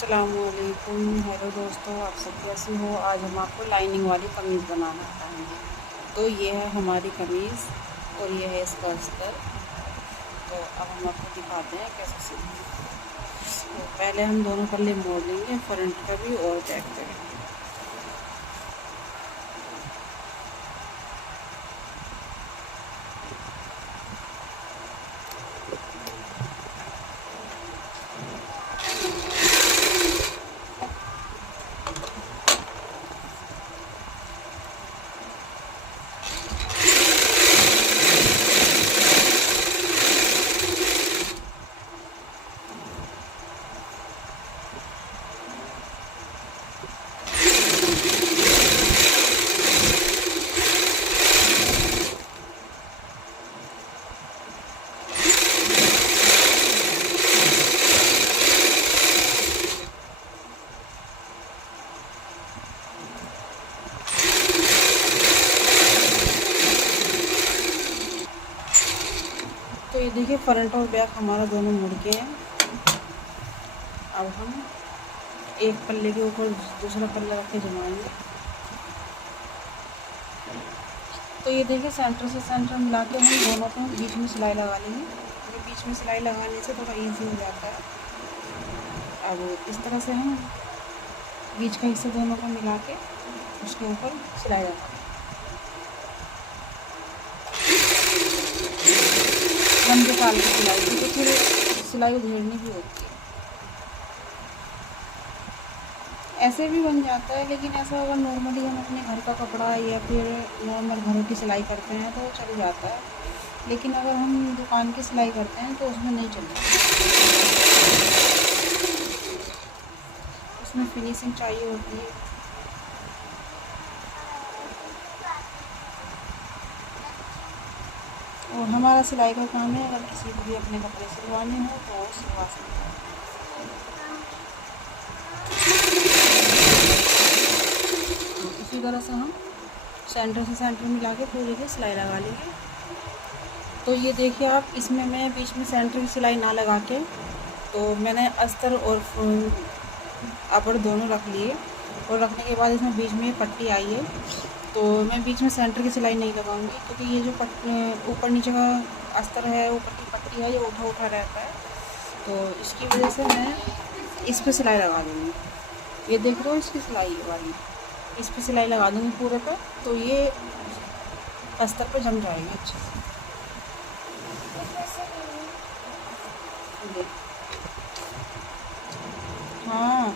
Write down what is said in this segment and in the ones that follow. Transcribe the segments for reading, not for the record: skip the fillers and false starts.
अस्सलामुअलैकुम। हेलो दोस्तों, आप सब कैसे हो। आज हम आपको लाइनिंग वाली कमीज़ बनाना बताएंगे। तो ये है हमारी कमीज़ और ये है इसका अस्तर। तो अब हम आपको दिखाते हैं कैसे सीखना है। तो पहले हम दोनों पल्ले मोड़ लेंगे, फ्रंट का भी और बैक का भी। तो ये देखिए फ्रंट और बैक हमारा दोनों मुड़ के हैं। अब हम एक पल्ले के ऊपर दूसरा पल्ला रख के जमाएंगे। तो ये देखिए सेंटर से सेंटर मिला के हम दोनों को बीच में सिलाई लगा लेंगे, क्योंकि बीच में सिलाई लगाने से थोड़ा इजी हो जाता है। अब इस तरह से हम बीच का हिस्सा दोनों को मिला के उसके ऊपर सिलाई लगा लेंगे। लंबे ताल की सिलाई, क्योंकि फिर सिलाई उधेड़नी भी होती है। ऐसे भी बन जाता है, लेकिन ऐसा अगर नॉर्मली हम अपने घर का कपड़ा या फिर नॉर्मल घरों की सिलाई करते हैं तो चल जाता है, लेकिन अगर हम दुकान की सिलाई करते हैं तो उसमें नहीं चलता, उसमें फिनिशिंग चाहिए होती है। और हमारा सिलाई का काम है, अगर किसी को भी अपने कपड़े सिलवाने हो तो वो सिलवा सकते हैं। तो इसी तरह से हम सेंटर से सेंटर मिला के पूरी की सिलाई लगा लेंगे। तो ये देखिए आप, इसमें मैं बीच में सेंटर की सिलाई ना लगा के, तो मैंने अस्तर और अपर दोनों रख लिए, और रखने के बाद इसमें बीच में पट्टी आई है। तो मैं बीच में सेंटर की सिलाई नहीं लगाऊंगी, क्योंकि ये जो ऊपर नीचे का अस्तर है, ऊपर की पट्टी है, ये उठा उठा रहता है, तो इसकी वजह से मैं इस पर सिलाई लगा दूँगी। ये देख रहे हो इसकी सिलाई वाली, इस पर सिलाई लगा दूँगी पूरे पर, तो ये अस्तर पर जम जाएगी अच्छे से। देख, हाँ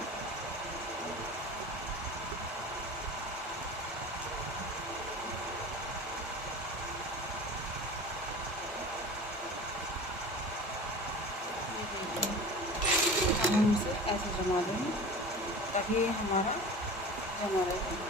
हम इसे ऐसे जमा देंगे ताकि ये हमारा जमा रहे।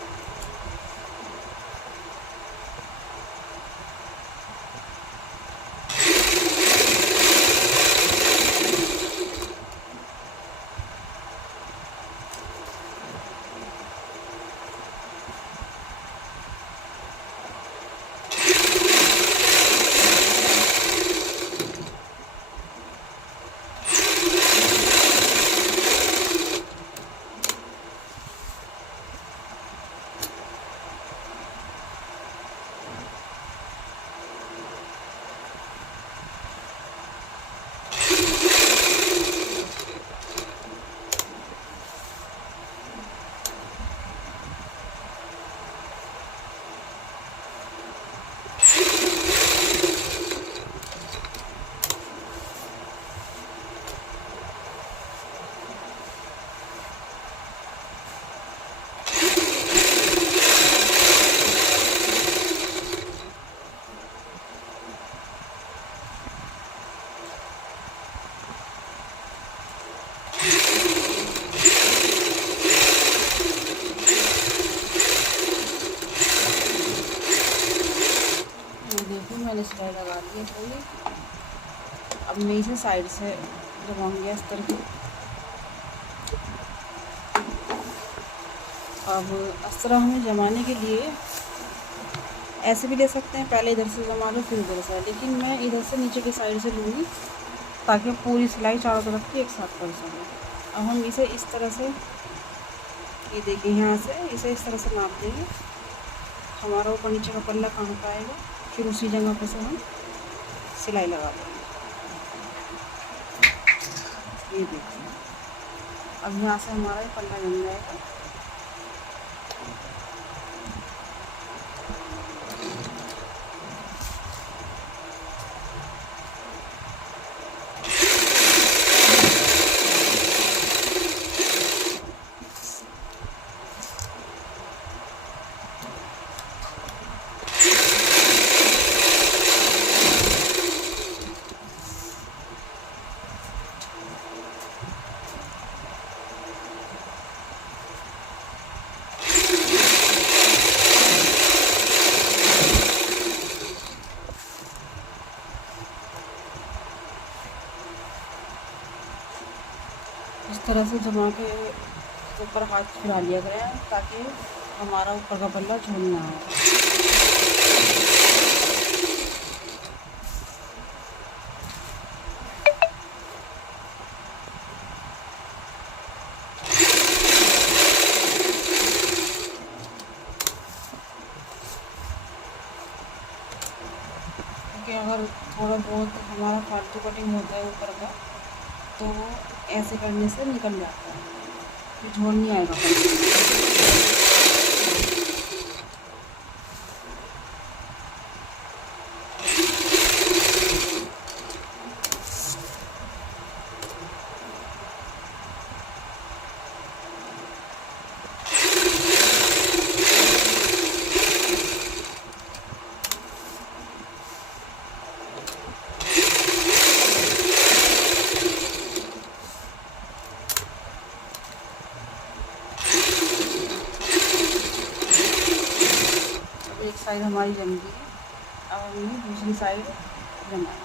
देखिए मैंने सिलाई लगा दी है पूरी। अब मैं इसे साइड से जमाऊंगी अस्तर की। अब अस्तर हमें जमाने के लिए ऐसे भी ले सकते हैं, पहले इधर से जमा लो फिर इधर से, लेकिन मैं इधर से नीचे की साइड से लूँगी ताकि पूरी सिलाई चारों तरफ की एक साथ कर सकूँ। अब हम इसे इस तरह से, ये देखिए यहाँ से इसे इस तरह से नाप देंगे, हमारा ऊपर नीचे का पल्ला कहाँ पर आएगा, फिर उसी जगह पर से हम सिलाई लगा देंगे। ये देखिए अब यहाँ से हमारा ये पल्ला बन जाएगा। इस तरह से जमा के ऊपर हाथ फिरा लिया गया है ताकि हमारा ऊपर का पल्ला झूल ना आए। क्योंकि अगर थोड़ा बहुत हमारा फालतू कटिंग होता है ऊपर का, तो ऐसे करने से निकल जाता है, फिर झोल नहीं आएगा पल्ला। एक साइड हमारी जम गई है, अब हम दूसरी साइड जमाएंगे।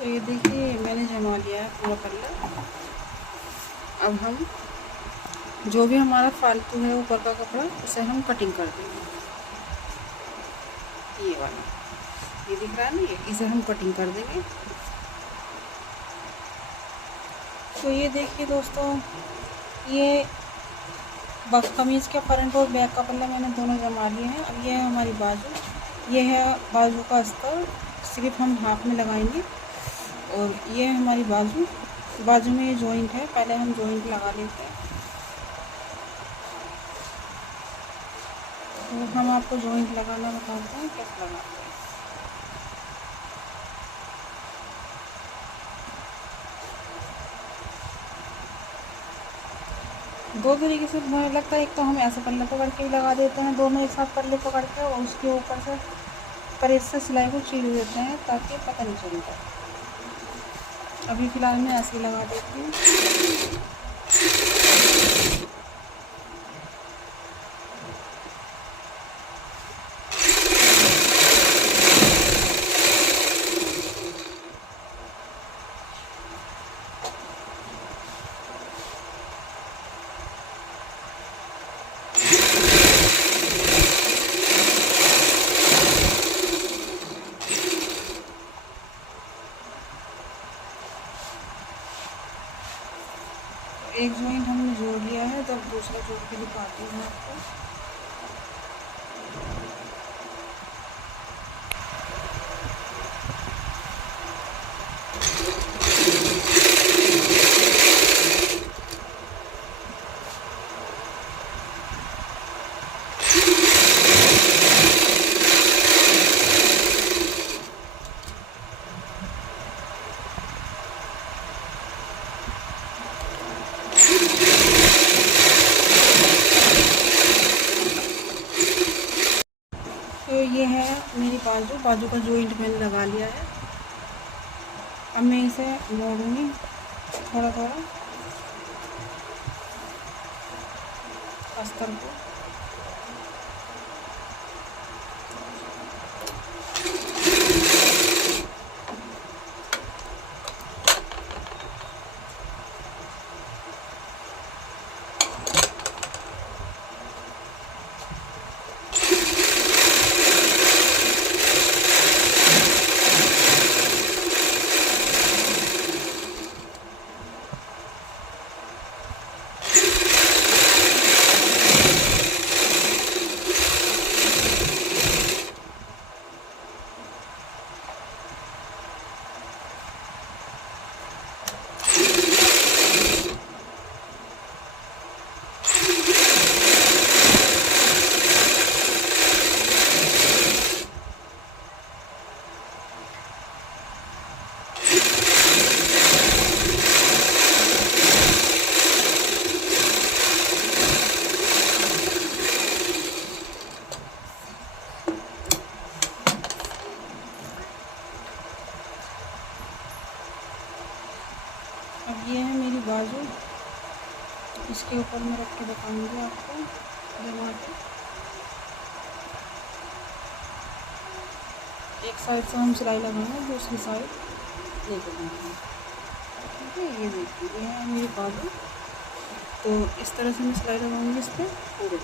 तो ये देखिए मैंने जमा लिया है पूरा पल्ला। अब हम जो भी हमारा फालतू है ऊपर का कपड़ा, उसे हम कटिंग कर देंगे। ये वाला, ये दिख रहा है ना, ये इसे हम कटिंग कर देंगे। तो ये देखिए दोस्तों, ये कमीज़ के फ्रंट और बैक का पल्ला मैंने दोनों जमा लिए हैं। अब ये है हमारी बाजू, ये है बाजू का अस्तर, सिर्फ हम हाथ में लगाएंगे। और ये है हमारी बाजू, बाजू में ये जॉइंट है, पहले हम जॉइंट लगा लेते हैं। तो हम आपको जॉइंट लगाना बताते हैं कैसे लगाते हैं। दो तरीके से मुझे लगता है, एक तो हम ऐसे पल्ले पकड़ के भी लगा देते हैं, दोनों एक साथ पल्ले पकड़ के, और उसके ऊपर से पर इससे सिलाई को चीर देते हैं ताकि पता नहीं चलता। अभी फ़िलहाल मैं ऐसे ही लगा देती हूँ। एक जॉइंट हमने जोड़ लिया है, तब दूसरा जोड़ के दिखाती हूँ आपको। तो ये है मेरी बाजू का जॉइंट मैंने लगा लिया है। अब मैं इसे मोड़ूंगी थोड़ा थोड़ा अस्तर को। अब ये है मेरी बाजू, इसके ऊपर मैं रख के दिखाऊंगी आपको जमा के। एक साइड से हम सिलाई लगाएंगे, दूसरी साइड लेके जाएंगे। ठीक है, ये देखिए ये है मेरी बाजू। तो इस तरह से मैं सिलाई लगाऊंगी इस पर पूरे।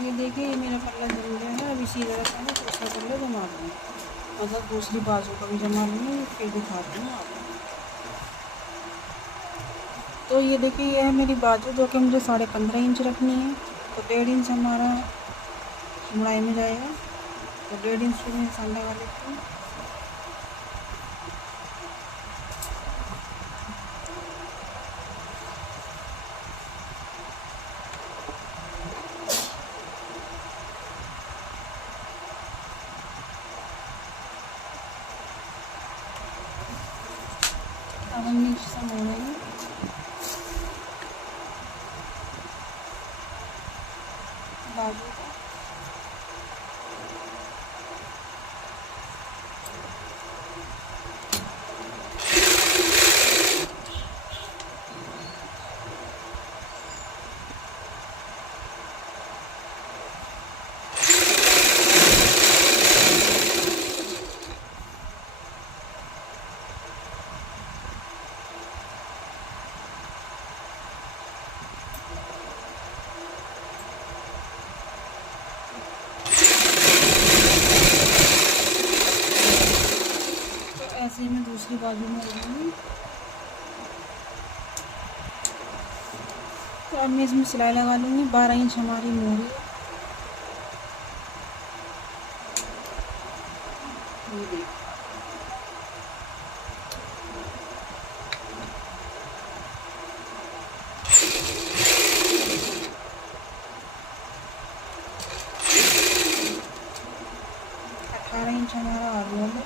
ये देखिए ये मेरा पल्ला जम गया है। अब इसी तरह से मैं दूसरा पल्ला जमा लूँगी, मतलब दूसरी बाजू का भी जमा लूँगी, फिर दिखाती हूँ आपको। तो ये देखिए ये है मेरी बाजू, जो कि मुझे 15.5 इंच रखनी है। तो 1.5 इंच हमारा मुड़ाई में जाएगा, तो 1.5 इंच पे निशान लगा लेती हूँ। अब हम नीचे से मोड़ेंगे। बाजू को दूसरी बाजू में लगाऊंगी। तो अब मैं इसमें सिलाई लगा लूँगी। 12 इंच हमारी मोहरी है। ये देखिए, इंच हमारा आर्मोल है।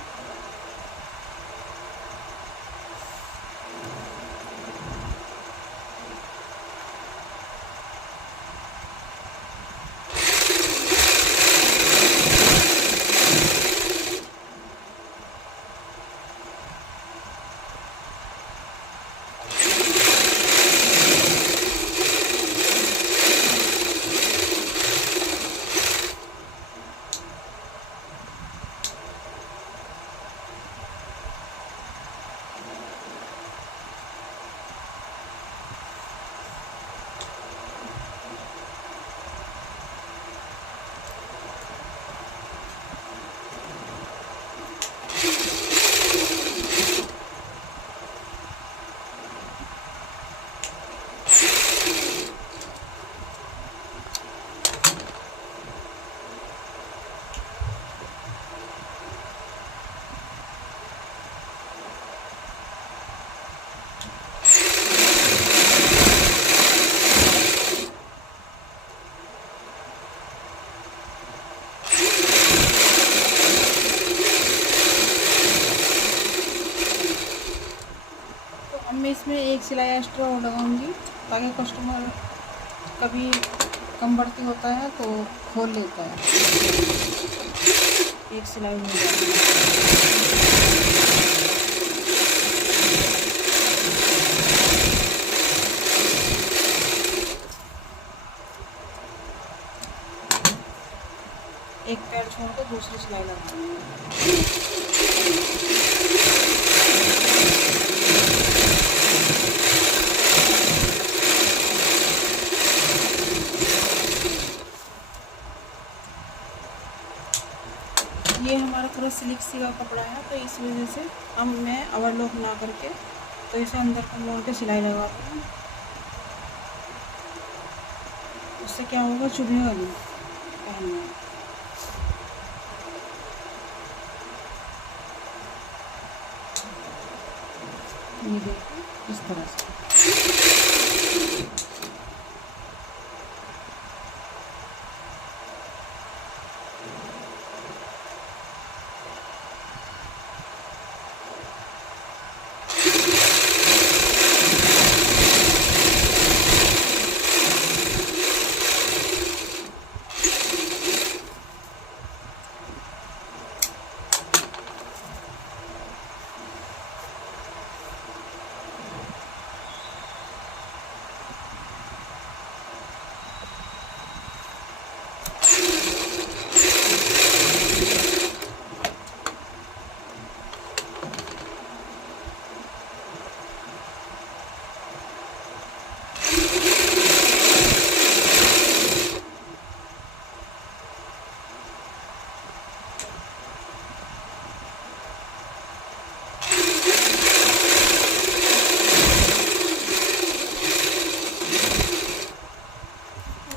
मैं इसमें एक सिलाई एक्स्ट्रा और लगाऊंगी ताकि कस्टमर कभी कम बढ़ती होता है तो खोल लेता है। एक सिलाई हो जाती है। एक पैर छोड़कर दूसरी सिलाई लगाऊंगी। ये हमारा पूरा सिल्क सी का कपड़ा है तो इस वजह से अब मैं ओवरलॉक ना करके तो इसे अंदर को मोड़ के सिलाई लगाती हूँ। उससे क्या होगा, चुभेगा नहीं पहनने में। ये देखिए इस तरह से।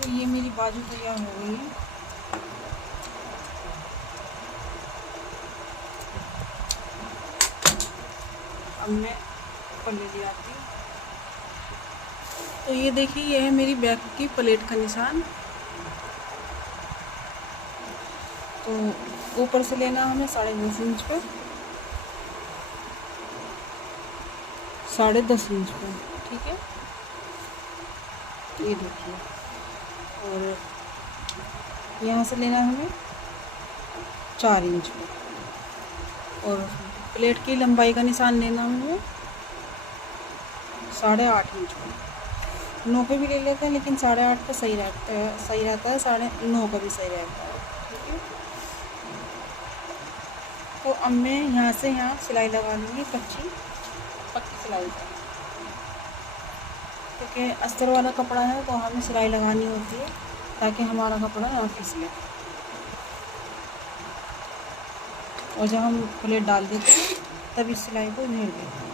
ये मेरी बाजू तैयार हो गई है। अब मैं पल्ले ले आती हूँ। तो ये देखिए, ये है मेरी बैक की प्लेट का निशान। तो ऊपर से लेना हमें 10.5 इंच पे, 10.5 इंच पे, ठीक है। ये देखिए, और यहाँ से लेना हमें 4 इंच पे, और प्लेट की लंबाई का निशान लेना हमें 8.5 इंच पे। 9 पे भी ले लेते हैं लेकिन 8.5 पे सही रहता है, 9.5 का भी सही रहता है, ठीक है। तो अब मैं यहाँ से यहाँ सिलाई लगा लूँगी, पक्की सिलाई से, क्योंकि अस्तर वाला कपड़ा है तो हमें सिलाई लगानी होती है ताकि हमारा कपड़ा ना फिसले। और जब हम प्लेट डाल देते हैं तब इस सिलाई को घेर देती हूँ।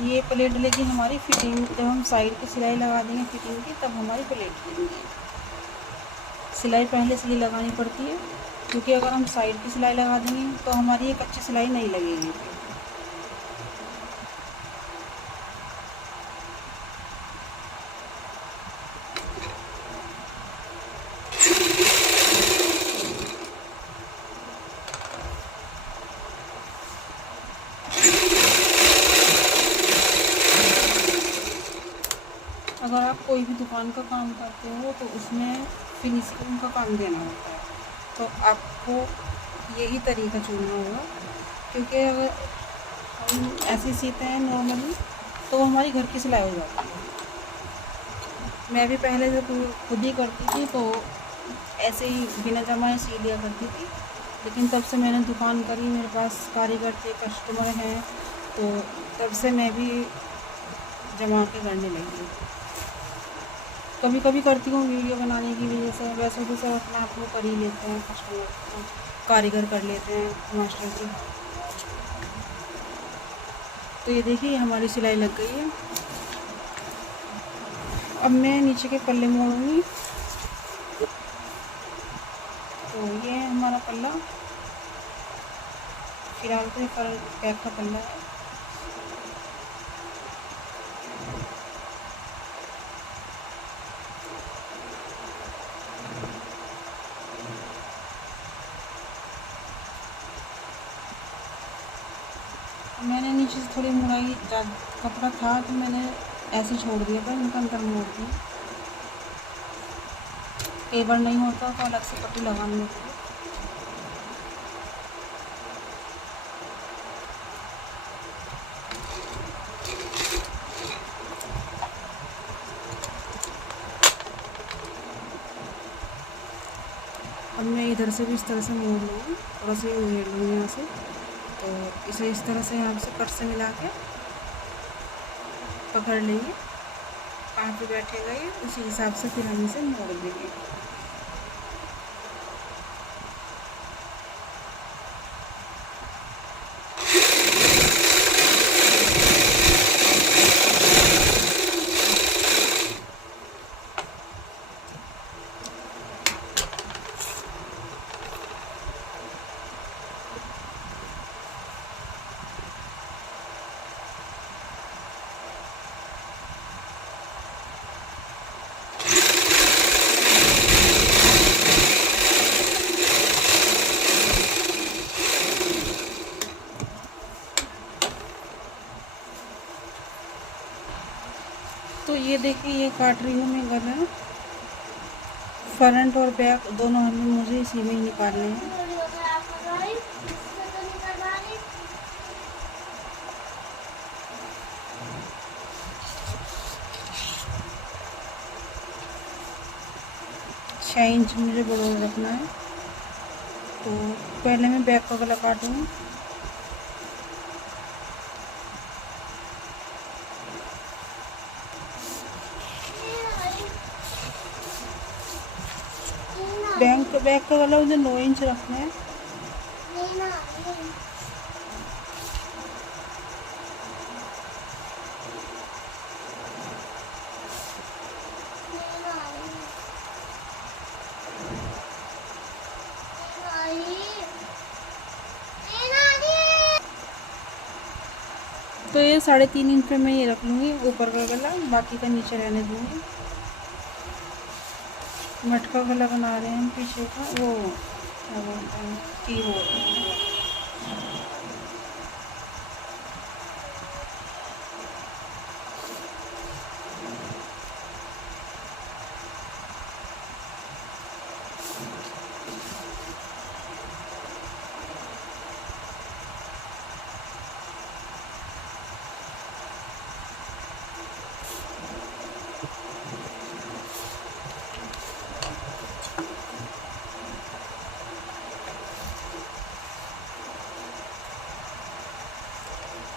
ये प्लेट लेगी हमारी फिटिंग, जब हम साइड की सिलाई लगा देंगे फिटिंग की तब हमारी प्लेट लेंगी। सिलाई पहले से ही लगानी पड़ती है, क्योंकि अगर हम साइड की सिलाई लगा देंगे तो हमारी एक अच्छी सिलाई नहीं लगेगी। अगर आप कोई भी दुकान का काम करते हो तो उसमें फिनिशिंग का काम देना होता है, तो आपको यही तरीका चुनना होगा, क्योंकि अगर हम ऐसे सीते हैं नॉर्मली तो हमारी घर की सिलाई हो जाती है। मैं भी पहले से खुद ही करती थी, तो ऐसे ही बिना जमाए सी लिया करती थी, लेकिन तब से मैंने दुकान करी, मेरे पास कारीगर थे, कस्टमर हैं, तो तब से मैं भी जमा के करने लगी। कभी कभी करती हूँ वीडियो बनाने की वजह से, वैसे भी सब अपना आप लोग कर ही लेते हैं, कस्टमर कारीगर कर लेते हैं मास्टर की। तो ये देखिए हमारी सिलाई लग गई है। अब मैं नीचे के पल्ले मोड़ूंगी। तो ये है हमारा पल्ला, फिलहाल तो बैक का पल्ला है। मैंने नीचे से थोड़ी मुड़ाई, कपड़ा था तो मैंने ऐसे छोड़ दिया था, इनका अंदर मोड़ दिया। कई बार नहीं होता तो अलग से पट्टी लगानी होती है। अब मैं इधर से भी इस तरह से मोड़ लूँगी, थोड़ा सा उधेड़ लूँगी यहाँ से, तो इसे इस तरह से यहाँ से कट से मिला के पकड़ लेंगे। कहाँ पे बैठेगा ये, उसी हिसाब से फिर हम इसे मोड़ देंगे। तो ये देखिए ये काट रही हूँ मैं गला, फ्रंट और बैक दोनों हमें मुझे इसी में ही निकालने हैं। छः इंच मुझे बॉर्डर रखना है। तो पहले मैं बैक का गला काटूँगी। बैक का गला मुझे 9 इंच रखना है। तो ये 3.5 इंच पे मैं ये रख लूँगी ऊपर का गला, बाकी का नीचे रहने दूँगी। मटका गला बना रहे हैं हम पीछे का, वो क्या बोलते हैं, कीबोर्ड।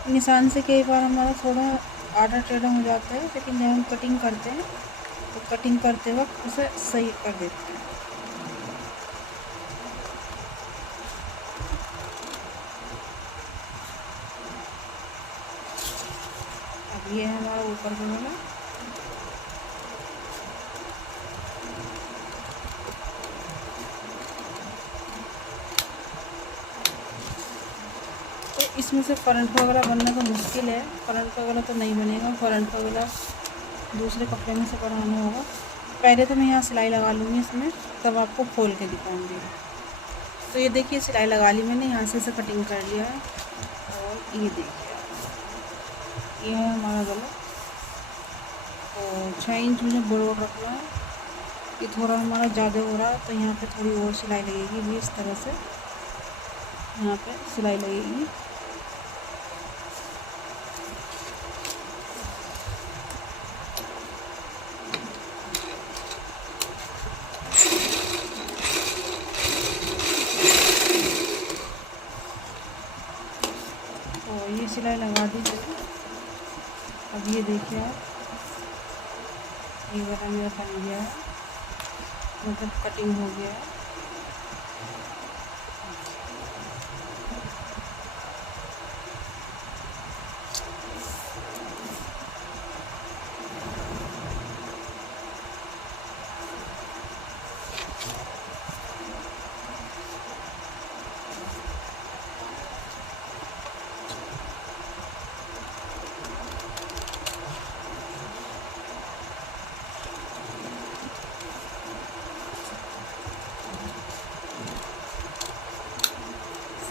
निशान से कई बार हमारा थोड़ा आधा टेढ़ा हो जाता है, लेकिन जब हम कटिंग करते हैं तो कटिंग करते वक्त उसे सही कर देते हैं। अब ये है हमारा ऊपर का गला। तो इसमें से फ्रंट का गला बनना तो मुश्किल है, फ्रंट का गला तो नहीं बनेगा, फ्रंट का गला दूसरे कपड़े में से बनाना होगा। पहले तो मैं यहाँ सिलाई लगा लूँगी इसमें, तब आपको खोल के दिखाऊँगी। तो ये देखिए सिलाई लगा ली मैंने, यहाँ से कटिंग कर लिया है। और ये देखिए ये है हमारा गला। और 6 इंच मुझे बरोड़ रखना है, ये थोड़ा हमारा ज़्यादा हो रहा है तो यहाँ पे थोड़ी और सिलाई लगेगी भी, इस तरह से यहाँ पे सिलाई लगेगी। तो ये सिलाई लगा दीजिए। अब ये देखिए आप, ये वाला मेरा बन गया है, मतलब कटिंग हो गया है।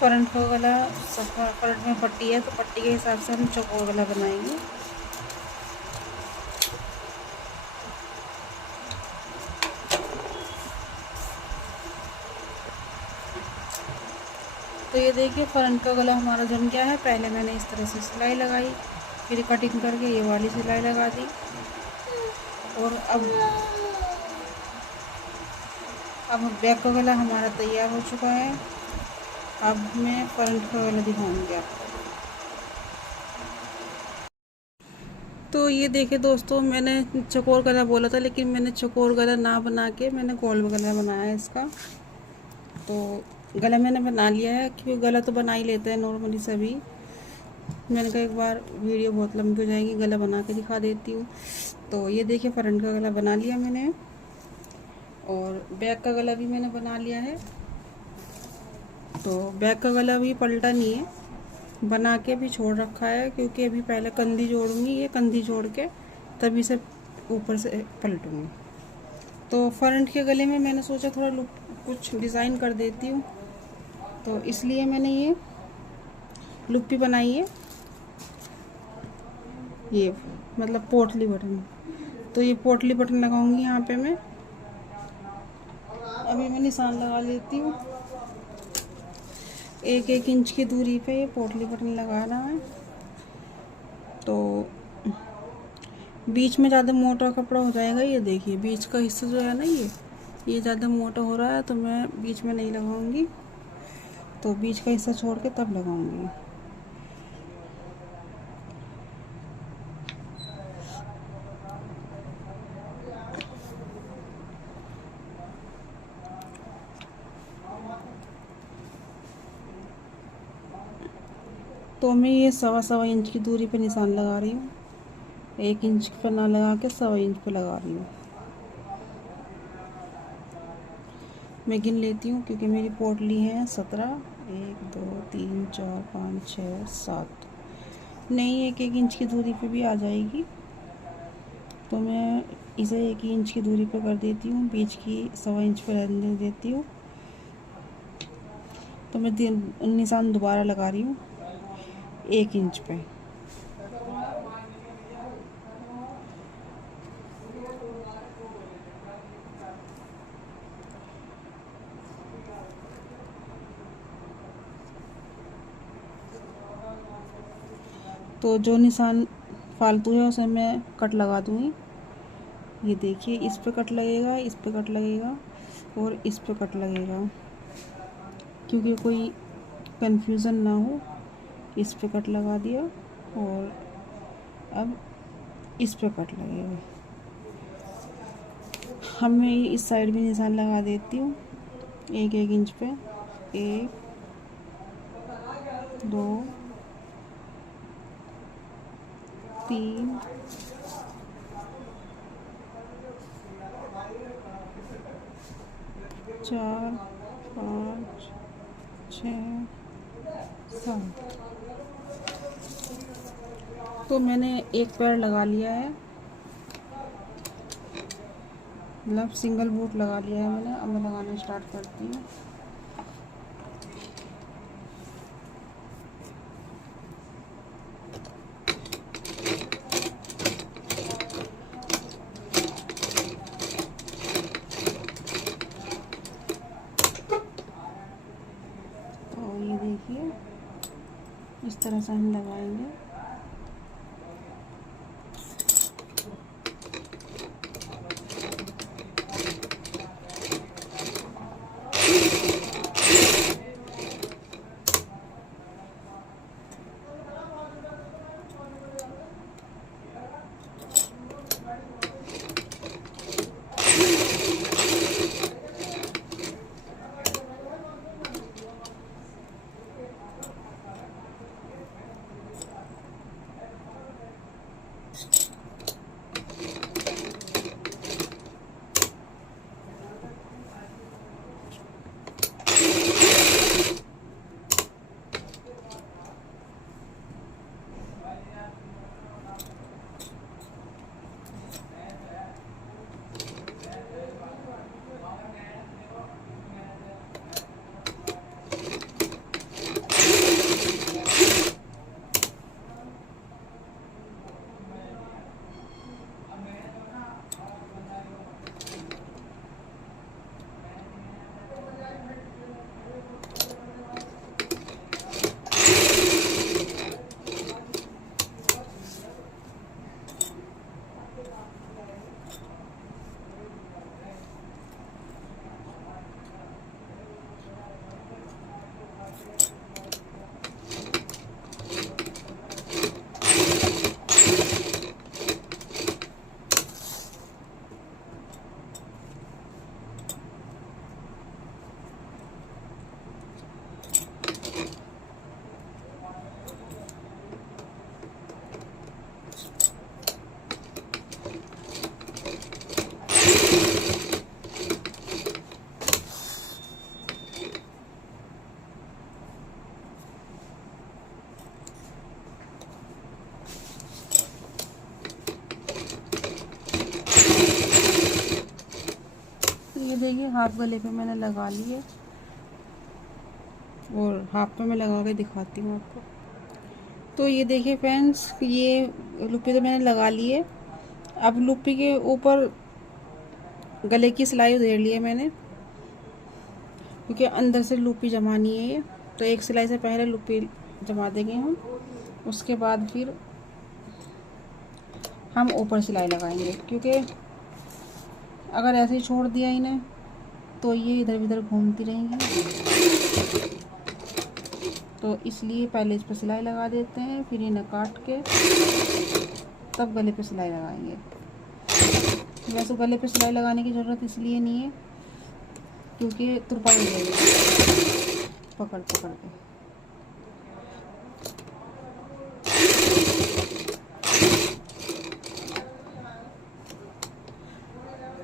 फ्रंट का गला, फ्रंट में पट्टी है तो पट्टी के हिसाब से हम चौकोर गला बनाएंगे। तो ये देखिए फ्रंट का गला हमारा जम गया है। पहले मैंने इस तरह से सिलाई लगाई, फिर कटिंग करके ये वाली सिलाई लगा दी। और अब बैक का गला हमारा तैयार हो चुका है। अब मैं फ्रंट का गला दिखाऊंगी आपको। तो ये देखिए दोस्तों, मैंने चकोर गला बोला था, लेकिन मैंने चकोर गला ना बना के मैंने गोल गला बनाया है इसका। तो गला मैंने बना लिया है, क्योंकि गला तो बना ही लेते हैं नॉर्मली सभी। मैंने कहा एक बार वीडियो बहुत लंबी हो जाएगी, गला बना के दिखा देती हूँ। तो ये देखिए फ्रंट का गला बना लिया मैंने, और बैक का गला भी मैंने बना लिया है। तो बैक का गला भी पलटा नहीं है, बना के भी छोड़ रखा है, क्योंकि अभी पहले कंधी जोड़ूंगी, ये कंधी जोड़ के तभी से ऊपर से पलटूंगी। तो फ्रंट के गले में मैंने सोचा थोड़ा लुक कुछ डिज़ाइन कर देती हूँ, तो इसलिए मैंने ये लुक भी बनाई है। ये मतलब पोटली बटन, तो ये पोटली बटन लगाऊंगी यहाँ पे मैं। अभी मैं निशान लगा लेती हूँ। 1-1 इंच की दूरी पे ये पोटली बटन लगाना है। तो बीच में ज़्यादा मोटा कपड़ा हो जाएगा, ये देखिए बीच का हिस्सा जो है ना, ये ज़्यादा मोटा हो रहा है, तो मैं बीच में नहीं लगाऊंगी। तो बीच का हिस्सा छोड़ के तब लगाऊंगी। तो मैं ये 1.25 इंच की दूरी पे निशान लगा रही हूँ। 1 इंच पर ना लगा के 1.25 इंच पे लगा रही हूँ। मैं गिन लेती हूँ, क्योंकि मेरी पोटली है 17, 1 2 3 4 5 6 7, नहीं 1-1 इंच की दूरी पे भी आ जाएगी। तो मैं इसे 1 इंच की दूरी पे कर देती हूँ, बीच की 1.25 इंच पे रहने देती हूँ। तो मैं निशान दोबारा लगा रही हूँ 1 इंच पे। तो जो निशान फालतू है उसे मैं कट लगा दूँगी। ये देखिए इस पे कट लगेगा, इस पे कट लगेगा और इस पे कट लगेगा, क्योंकि कोई कंफ्यूज़न ना हो इस पे कट लगा दिया और अब इस पे कट लगेगा। अब मैं इस साइड भी निशान लगा देती हूँ 1-1 इंच पे। 1 2 3 4 5 6 7। तो मैंने एक पैर लगा लिया है, मतलब सिंगल बूट लगा लिया है मैंने। अब मैं लगाना स्टार्ट करती हूँ। तो ये देखिए इस तरह से हम लगाएंगे। ये देखिए हाफ गले पे मैंने लगा ली है और हाफ पे मैं लगा के दिखाती हूँ आपको। तो ये देखिए फ्रेंड्स, ये लुप्पी तो मैंने लगा ली है। अब लुप्पी के ऊपर गले की सिलाई उधेड़ ली है मैंने, क्योंकि अंदर से लुप्पी जमानी है ये। तो एक सिलाई से पहले लुप्पी जमा देंगे हम, उसके बाद फिर हम ऊपर सिलाई लगाएंगे। क्योंकि अगर ऐसे ही छोड़ दिया इन्हें तो ये इधर उधर घूमती रहेंगी। तो इसलिए पहले इस पर सिलाई लगा देते हैं, फिर इन्हें काट के तब गले पे सिलाई लगाएंगे। वैसे गले पे सिलाई लगाने की ज़रूरत इसलिए नहीं है क्योंकि तुरपाई हो जाएगी पकड़ पकड़ के।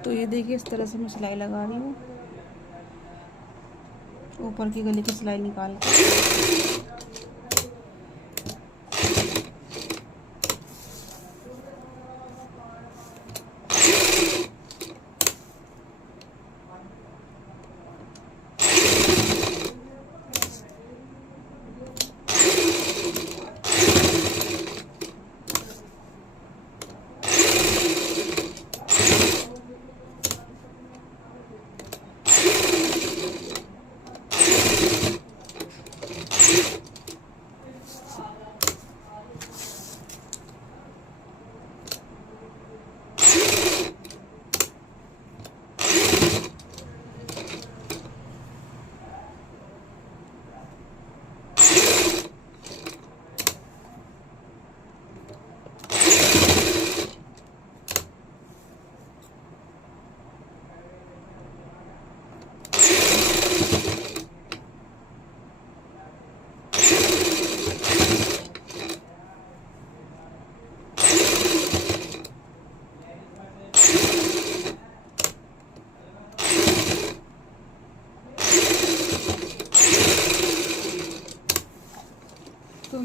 तो ये देखिए इस तरह से मैं सिलाई लगा रही हूँ, ऊपर की गले की सिलाई निकाल के।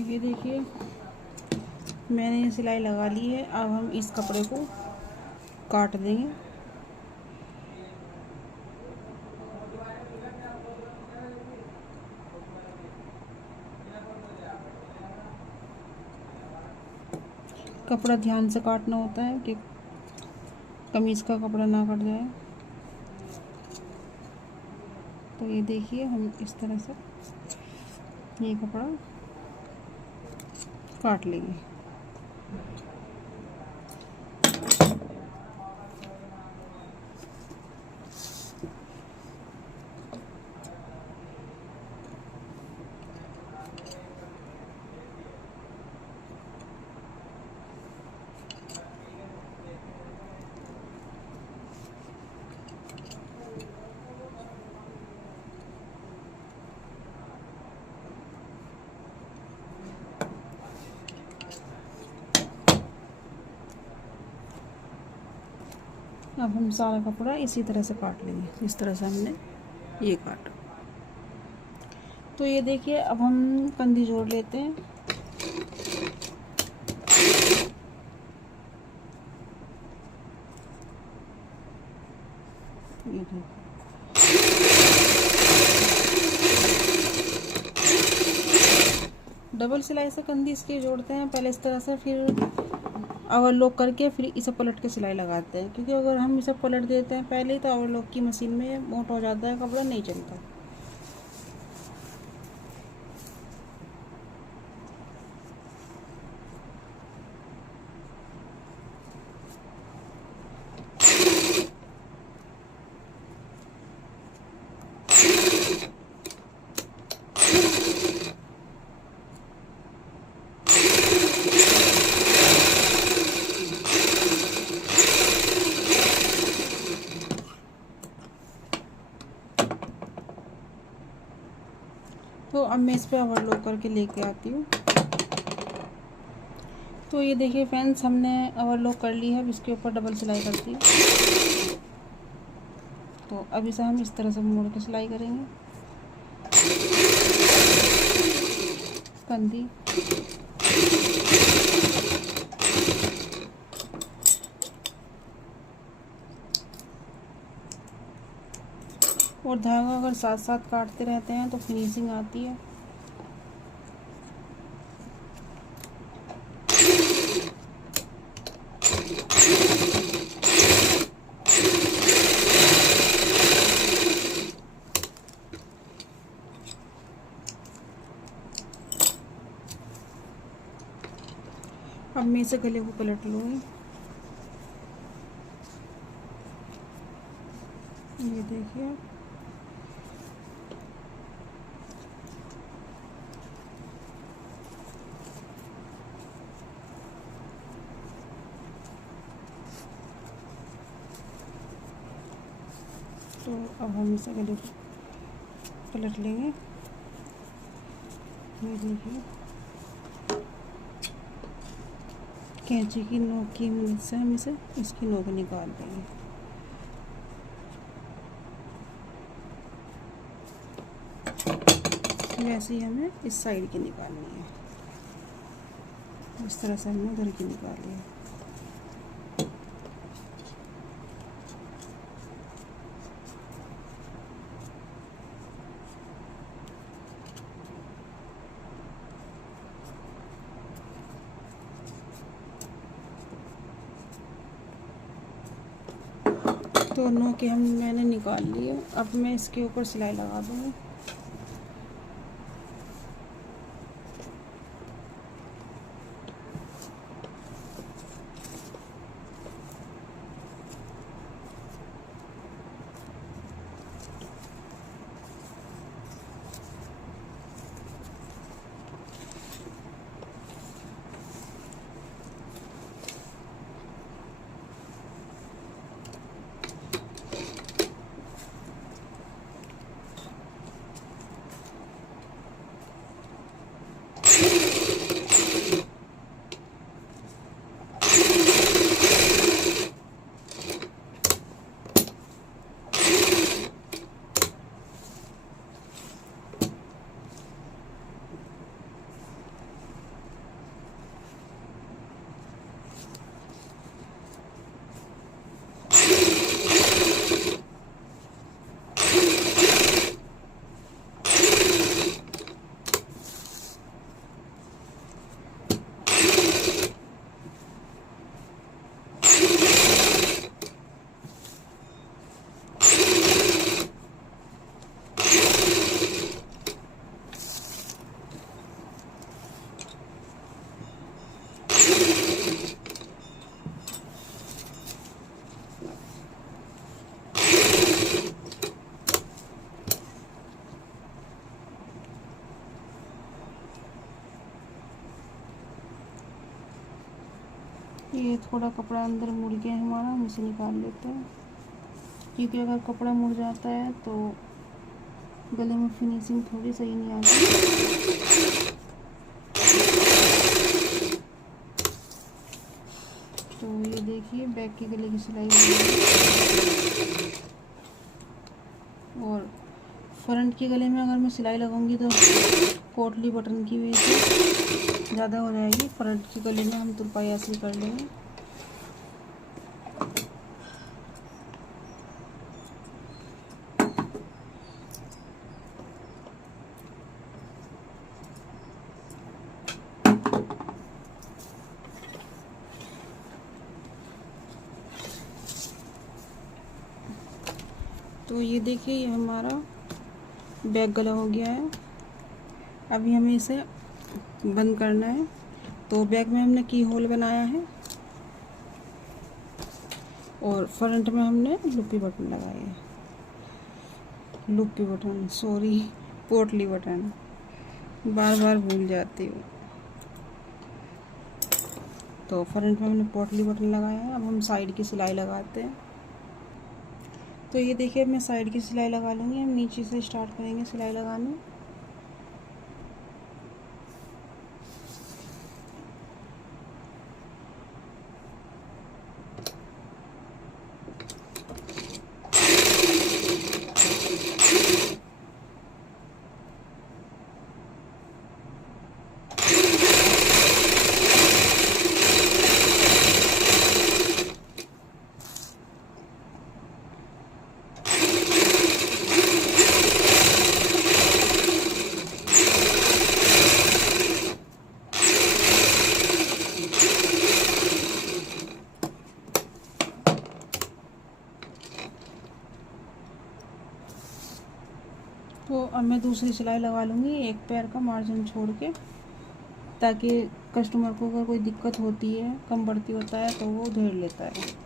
ये देखिए मैंने ये सिलाई लगा ली है। अब हम इस कपड़े को काट देंगे। कपड़ा ध्यान से काटना होता है कि कमीज़ का कपड़ा ना कट जाए। तो ये देखिए हम इस तरह से ये कपड़ा काट लेंगे। अब हम सारा कपड़ा इसी तरह से काट लेंगे, इस तरह से हमने ये काटा। तो ये देखिए अब हम कंधी जोड़ लेते हैं। ये देखिए डबल सिलाई से कंधी इसकी जोड़ते हैं पहले इस तरह से, फिर ओवरलॉक करके फिर इसे पलट के सिलाई लगाते हैं, क्योंकि अगर हम इसे पलट देते हैं पहले तो ओवरलॉक की मशीन में मोटा हो जाता है, कपड़ा नहीं चलता। तो अब मैं इस पे ओवरलॉक करके लेके आती हूँ। तो ये देखिए फ्रेंड्स हमने ओवरलॉक कर ली है। अब इसके ऊपर डबल सिलाई करती हूँ। तो अब इसे हम इस तरह से मोड़ के सिलाई करेंगे। कंधी और धागा अगर साथ साथ काटते रहते हैं तो फिनिशिंग आती है। अब मैं इसे गले को पलट लूँगी। ये देखिए तो अब हम इसे गले को पलट लेंगे। ये देखिए कैंची की नोक की मदद से हम इसे इसकी नोक निकाल देंगे। वैसे ही हमें इस साइड की निकालनी है। इस तरह से हमने उधर की निकाली है। तो नोक हम मैंने निकाल लिए। अब मैं इसके ऊपर सिलाई लगा दूँगी। ये थोड़ा कपड़ा अंदर मुड़ गया है हमारा, हम इसे निकाल लेते हैं, क्योंकि अगर कपड़ा मुड़ जाता है तो गले में फिनिशिंग थोड़ी सही नहीं आती। तो ये देखिए बैक की गले की सिलाई और फ्रंट के गले में अगर मैं सिलाई लगाऊंगी तो पोटली बटन की वजह से ज़्यादा हो जाएगी। फ्रंट के गले में हम तुरपाई ऐसे ही कर लेंगे। तो ये देखिए ये हमारा बैक गला हो गया है। अभी हमें इसे बंद करना है। तो बैक में हमने की होल बनाया है और फ्रंट में हमने लुपी बटन लगाए हैं। लुपी बटन, सॉरी, पोटली बटन, बार बार भूल जाती हूँ। तो फ्रंट में हमने पोटली बटन लगाया है। अब हम साइड की सिलाई लगाते हैं। तो ये देखिए अब मैं साइड की सिलाई लगा लूँगी। हम नीचे से स्टार्ट करेंगे सिलाई लगाने। तो अब मैं दूसरी सिलाई लगा लूँगी, एक पैर का मार्जिन छोड़ के, ताकि कस्टमर को अगर कोई दिक्कत होती है, कम बढ़ती होता है तो वो घेर लेता है।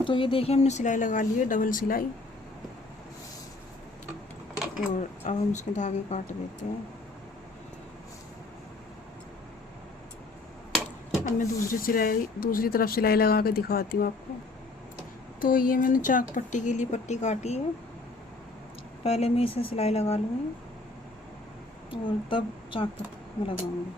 तो ये देखिए हमने सिलाई लगा ली है, डबल सिलाई। और अब हम इसके धागे काट देते हैं। अब मैं दूसरी तरफ सिलाई लगा के दिखाती हूँ आपको। तो ये मैंने चाक पट्टी के लिए पट्टी काटी है। पहले मैं इसे सिलाई लगा लूँगी और तब चाक पट्टी में लगाऊंगी।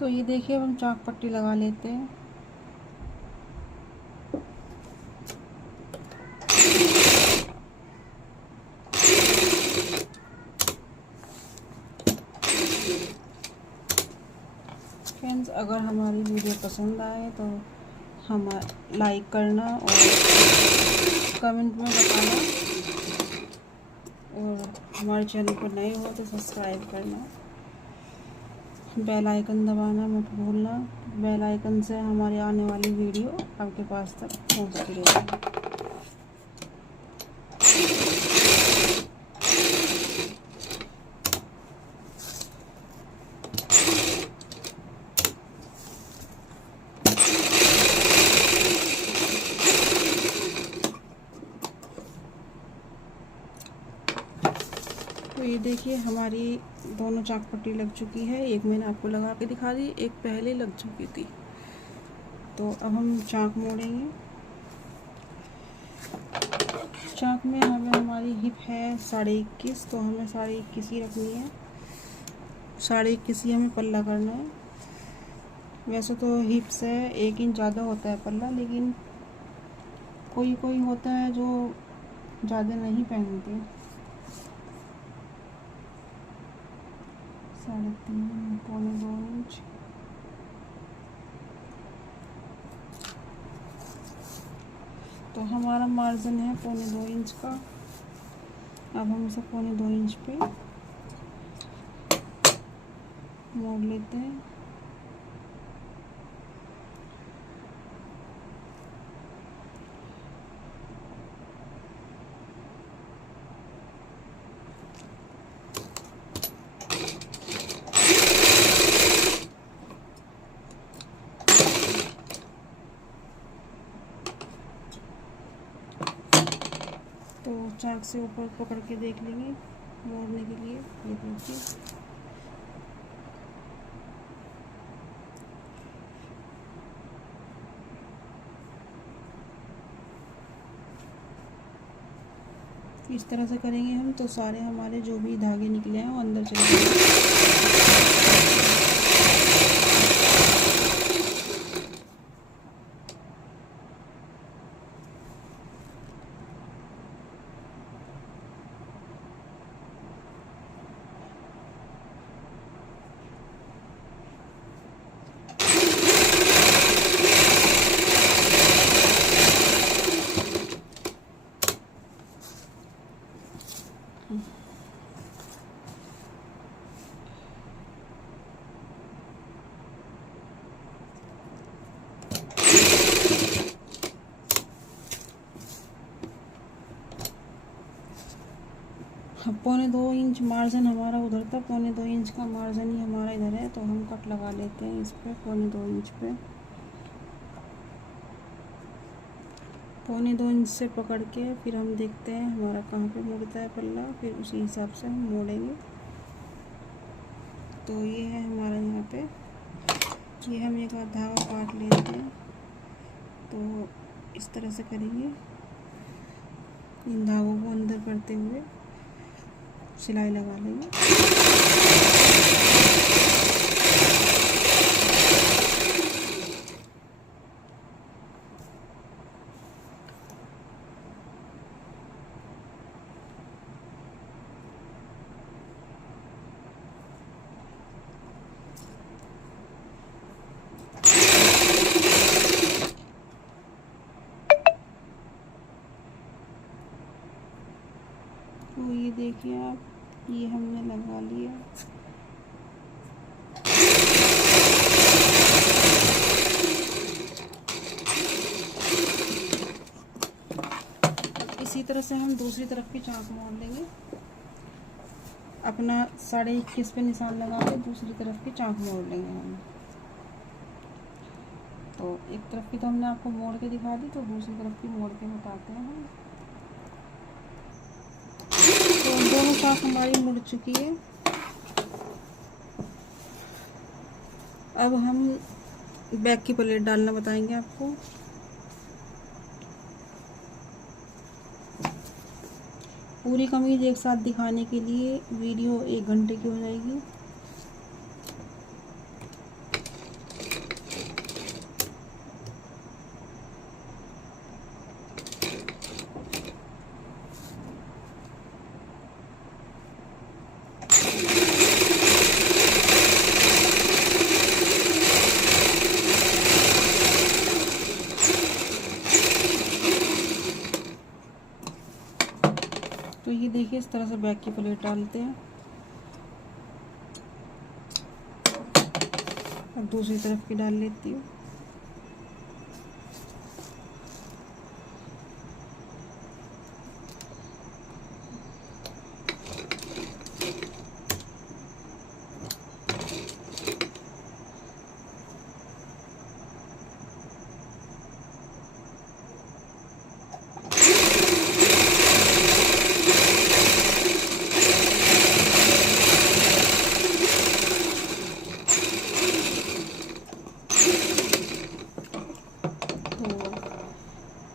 तो ये देखिए अब हम चाक पट्टी लगा लेते हैं। फ्रेंड्स, अगर हमारी वीडियो पसंद आए तो हम लाइक करना और कमेंट में बताना, और हमारे चैनल पर नए हो तो सब्सक्राइब करना, बेल आइकन दबाना मत भूलना। बेल आइकन से हमारी आने वाली वीडियो आपके पास तक पहुंचती रहेगी। तो ये देखिए हमारी दोनों चाक पट्टी लग चुकी है। एक मैंने आपको लगा के दिखा दी, एक पहले लग चुकी थी। तो अब हम चाक मोड़ेंगे। चाक में हमारी हिप है 21.5, तो हमें 21.5 ही रखनी है। 21.5 ही हमें पल्ला करना है। वैसे तो हिप से 1 इंच ज़्यादा होता है पल्ला, लेकिन कोई कोई होता है जो ज़्यादा नहीं पहनते। 3.5 पौने 2 इंच। तो हमारा मार्जिन है 1.25 इंच का। अब हम इसे 1.25 इंच पे मोड़ लेते हैं। तो चाक से ऊपर पकड़ के देख लेंगे मोड़ने के लिए। ये देखिए, इस तरह से करेंगे हम तो सारे हमारे जो भी धागे निकले हैं वो अंदर चले जाएंगे। पौने 2 इंच मार्जिन हमारा उधर था, 1.25 इंच का मार्जिन ही हमारा इधर है, तो हम कट लगा लेते हैं इस पे 1.25 इंच पे। 1.25 इंच से पकड़ के फिर हम देखते हैं हमारा कहाँ पे मुड़ता है पल्ला, फिर उसी हिसाब से हम मोड़ेंगे। तो ये है हमारा यहाँ पे, ये हम एक आध धागा काट लेते हैं। तो इस तरह से करेंगे, इन धागों को अंदर करते हुए सिलाई लगा लेंगे। तो ये देखिए आप, ये हमने लगा लिया। इसी तरह से हम दूसरी तरफ की चाक मोड़ लेंगे। अपना 21.5 पे निशान लगा के दूसरी तरफ की चाक मोड़ लेंगे हम। तो एक तरफ की तो हमने आपको मोड़ के दिखा दी, तो दूसरी तरफ की मोड़ के बताते हैं हम। तो दोनों चाक हमारी मुड़ चुकी है। अब हम बैक की प्लेट डालना बताएंगे आपको। पूरी कमीज एक साथ दिखाने के लिए वीडियो 1 घंटे की हो जाएगी। तो ये देखिए, इस तरह से बैक की प्लेट डालते हैं। अब दूसरी तरफ की डाल लेती हूँ।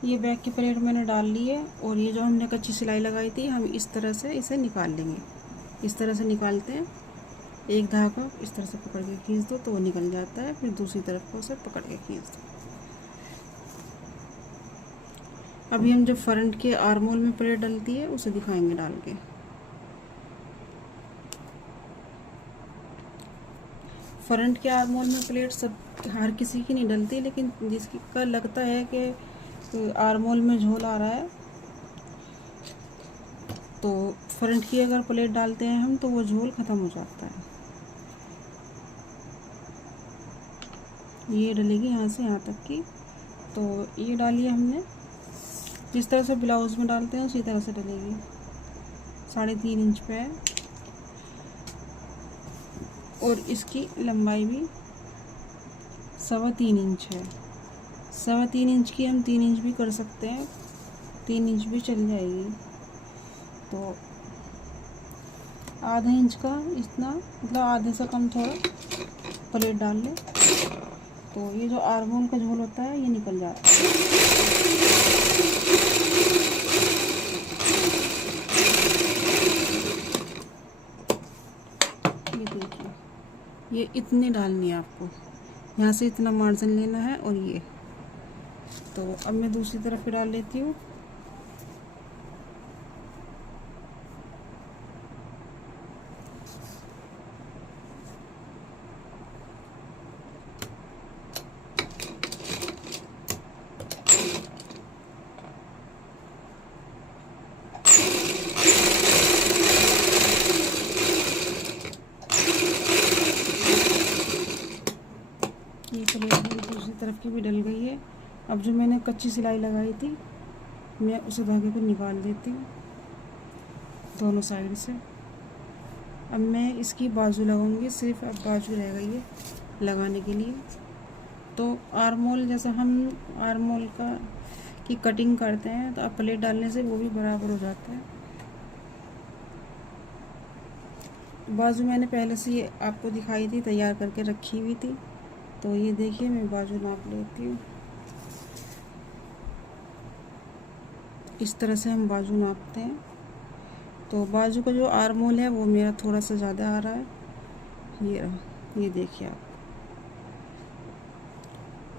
ये बैक की प्लेट मैंने डाल ली है, और ये जो हमने कच्ची सिलाई लगाई थी हम इस तरह से इसे निकाल लेंगे। इस तरह से निकालते हैं, एक धागा इस तरह से पकड़ के खींच दो तो वो निकल जाता है, फिर दूसरी तरफ को उसे पकड़ के खींच दो। अभी हम जो फ्रंट के आर्मोल में प्लेट डलती है उसे दिखाएंगे डाल के। फ्रंट के आर्मोल में प्लेट सब हर किसी की नहीं डलती, लेकिन जिसकी का लगता है कि तो आर्मोल में झोल आ रहा है। तो फ्रंट की अगर प्लेट डालते हैं हम तो वो झोल ख़त्म हो जाता है। ये डलेगी यहाँ से यहाँ तक की। तो ये डाली है हमने, जिस तरह से ब्लाउज़ में डालते हैं उसी तरह से डलेगी। 3.5 इंच पे है और इसकी लंबाई भी 3.25 इंच है। 3.25 इंच की हम 3 इंच भी कर सकते हैं, 3 इंच भी चल जाएगी। तो आधा इंच का इतना, मतलब आधे से कम थोड़ा प्लेट डाल लें तो ये जो आर्मोल का झोल होता है ये निकल जाता है। ये देखिए, ये इतनी डालनी है आपको, यहाँ से इतना मार्जिन लेना है। और ये तो अब मैं दूसरी तरफ भी डाल लेती हूँ। ये प्लेट मेरी दूसरी तरफ की भी डल गई है। अब जो मैंने कच्ची सिलाई लगाई थी मैं उसे धागे को निकाल देती हूँ दोनों साइड से। अब मैं इसकी बाजू लगाऊंगी, सिर्फ अब बाजू रह गई है लगाने के लिए। तो आर्मोल जैसा हम आर्मोल का की कटिंग करते हैं तो अब प्लेट डालने से वो भी बराबर हो जाता है। बाजू मैंने पहले से ये आपको दिखाई थी, तैयार करके रखी हुई थी। तो ये देखिए मैं बाजू नाप लेती हूँ। इस तरह से हम बाजू नापते हैं। तो बाजू का जो आर्मोल है वो मेरा थोड़ा सा ज़्यादा आ रहा है। ये रहा, ये देखिए आप,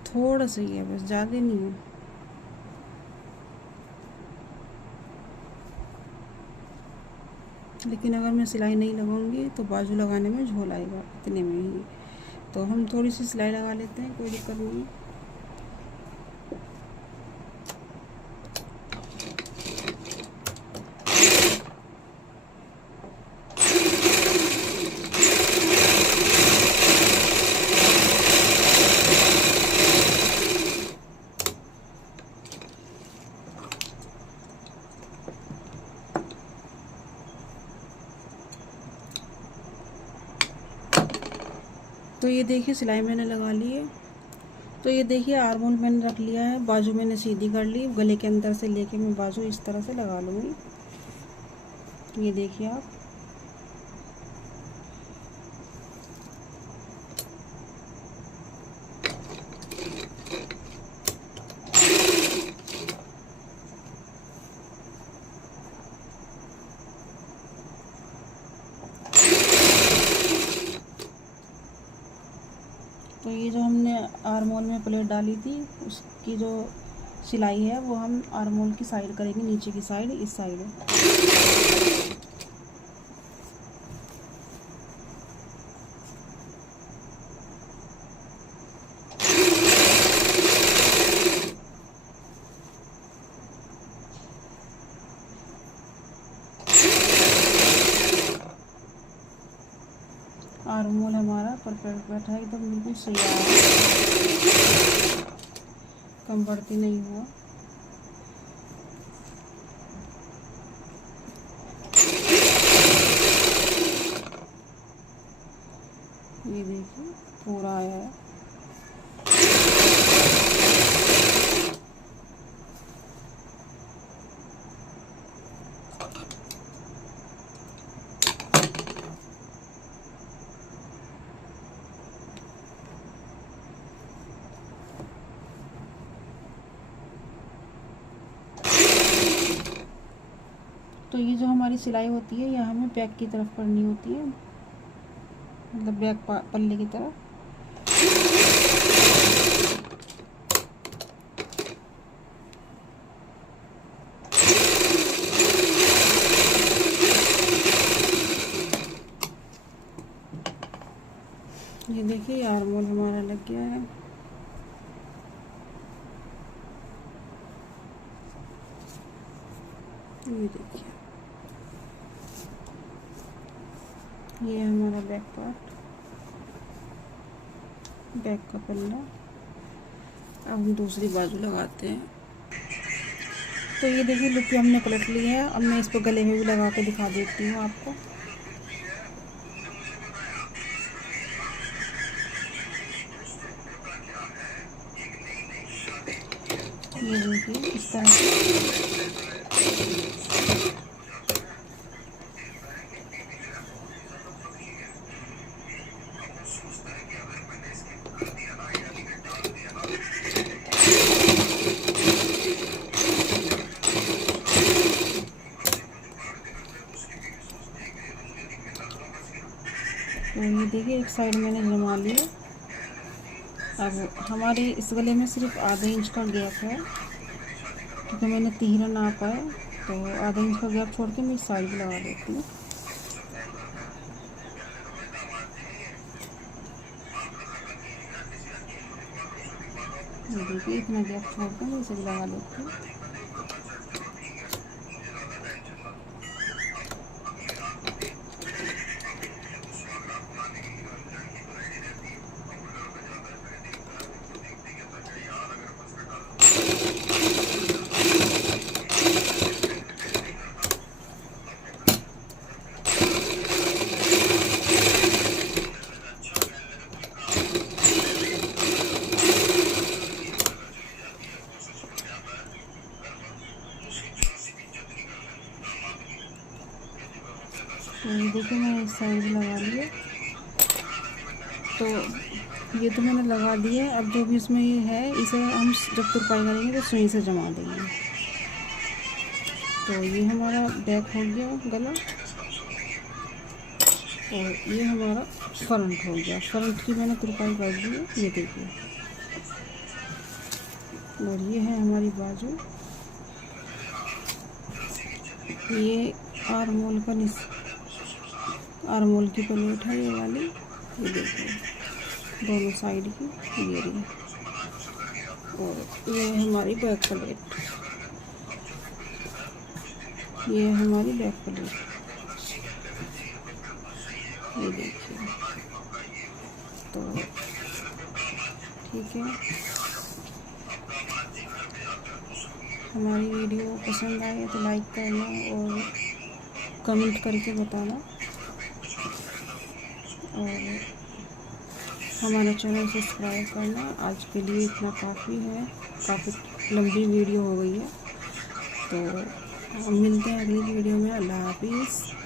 थोड़ा सा ही है बस, ज़्यादा नहीं है। लेकिन अगर मैं सिलाई नहीं लगाऊंगी तो बाजू लगाने में झोल आएगा इतने में ही। तो हम थोड़ी सी सिलाई लगा लेते हैं, कोई दिक्कत नहीं। तो ये देखिए सिलाई मैंने लगा ली है। तो ये देखिए आर्मोल मैंने रख लिया है, बाजू मैंने सीधी कर ली। गले के अंदर से लेके मैं बाजू इस तरह से लगा लूँगी। ये देखिए आप, तो ये जो हमने आर्मोल में प्लेट डाली थी उसकी जो सिलाई है वो हम आर्मोल की साइड करेंगे, नीचे की साइड, इस साइड। आर्मोल हमारा परफेक्ट बैठा है, एकदम बिल्कुल सही आ रहा है, कम बढ़ती नहीं हुआ। ये देखिए पूरा आया है। तो ये जो हमारी सिलाई होती है यह हमें बैक की तरफ करनी होती है, मतलब बैक पल्ले की तरफ। ये देखिए आर्मोल हमारा लग गया है। ये देखिए, ये हमारा बैक पार्ट, बैक का पल्ला। अब हम दूसरी बाजू लगाते हैं। तो ये देखिए लुपी हमने पलट ली है। अब मैं इसको गले में भी लगा के दिखा देती हूँ आपको। ये देखिए इस तरह से। तो ये देखिए एक साइड मैंने जमा लिया। अब हमारे इस गले में सिर्फ आधा इंच का गैप है, क्योंकि मैंने तिहरा नापा है। तो आधा इंच का गैप छोड़ के मैं इस साइड भी लगा देती हूँ। ये देखिए इतना गैप छोड़ के मैं इसे भी लगा लेती हूँ। तो ये देखिए मैंने इस साइड भी लगा लिया। तो ये तो मैंने लगा दिया। अब जो भी इसमें ये है, इसे हम जब तुरपाई करेंगे तो सुई से जमा देंगे। तो ये हमारा बैक हो गया गला, और ये हमारा फ्रंट हो गया। फ्रंट की मैंने तुरपाई कर दी है, ये देखिए। और ये है हमारी बाजू। ये आर्मोल का आर्मोल की प्लेट है ये वाली। ये देखिए दोनों साइड की, ये रही। और ये हमारी बैक प्लेट, ये हमारी बैक प्लेट, ये देखिए। तो ठीक है, हमारी वीडियो पसंद आए तो लाइक करना और कमेंट करके बताना। और हमारा चैनल सब्सक्राइब करना। आज के लिए इतना काफ़ी है, काफ़ी लंबी वीडियो हो गई है। तो हम मिलते हैं अगली वीडियो में। अल्लाह हाफिज़।